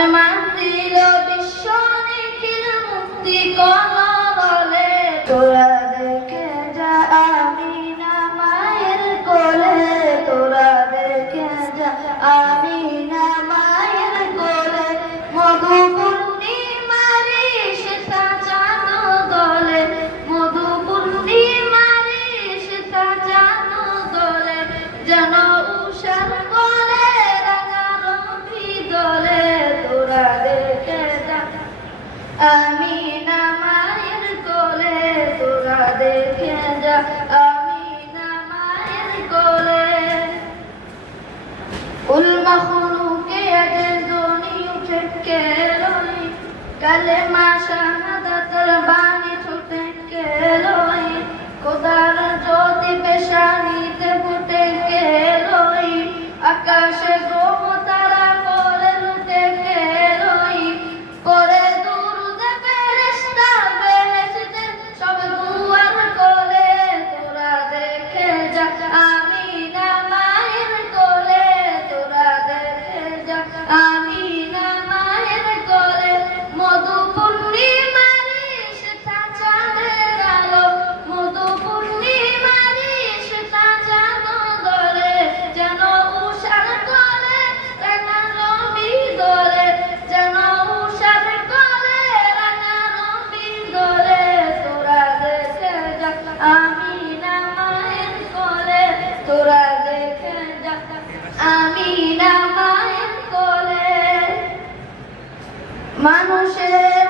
Ajman দিল বিশ্ব নিখিল মুক্তি কলরলে তোরা দেখে যা আমিনা মায়ের কোলে তোরা দেখে যা আমিনা মায়ের কোলে মধু পূর্ণিমারি সেটা চাঁদ দলে মধু পূর্ণিমারি সেটা চাঁদ দলে যেন উষার কোলে রাঙা রবি দলে তোরা দেখে যা আমিনা মায়ের কোলে তোরা দেখে যা আমিনা মায়ের কোলে উল মখলুকে আজজনি উঠে কেলোই কালেমা শাহাদাতের বাণী ছুটে কেলোই খোদার জ্যোতি পেশানিতে ফুটে কেলোই আকাশে গ্রহ তারা করে লুটে কেলোই করে দুরুদ ফেরেশতা বেহেশতে সব দুয়ার কোলে তোরা দেখে যা আমিনা মায়ের কোলে তোরা দেখে যা আমিনা মায়ের কোলে মধু পূর্ণিমারি সেটা চাঁদের আলো মধু পূর্ণিমারি সেটা চাঁদ দলে যেন উষার কোলে রাঙা রবি দলে যেন উষার কোলে রাঙা রবি দলে তোরা দেখে যা আমিনা মায়ের কোলে তোরা দেখে যা আমিনা মায়ের কোলে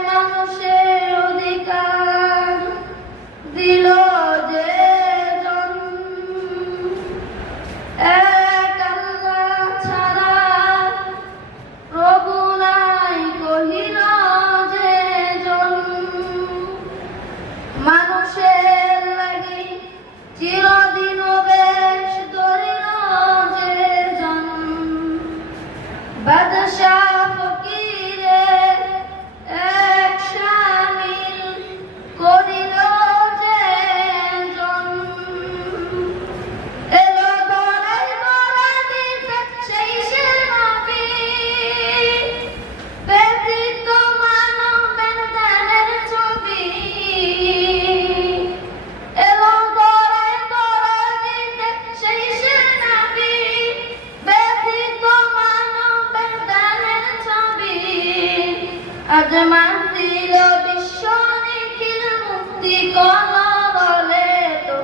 মানুষের অধিকার দিল যে জন এক আল্লাহ ছাড়া প্রভু নাই কহিল যে জন মানুষের লাগি চিরদিন বেশ ধরিল যে জন বাদশাহ ফকিরে এক শামিল করিল যে জন এলো ধরাই ধরা দিতে সেই সে নবী ব্যতীত মানবের ধ্যানের ছবি এলো ধরাই ধরা দিতে সেই সে নবী ব্যতীত মানবের ধ্যানের ছবি আজমান দিল বিশ্ব নিখিল মুক্তি কলরলে তো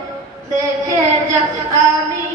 দেখে যা আমি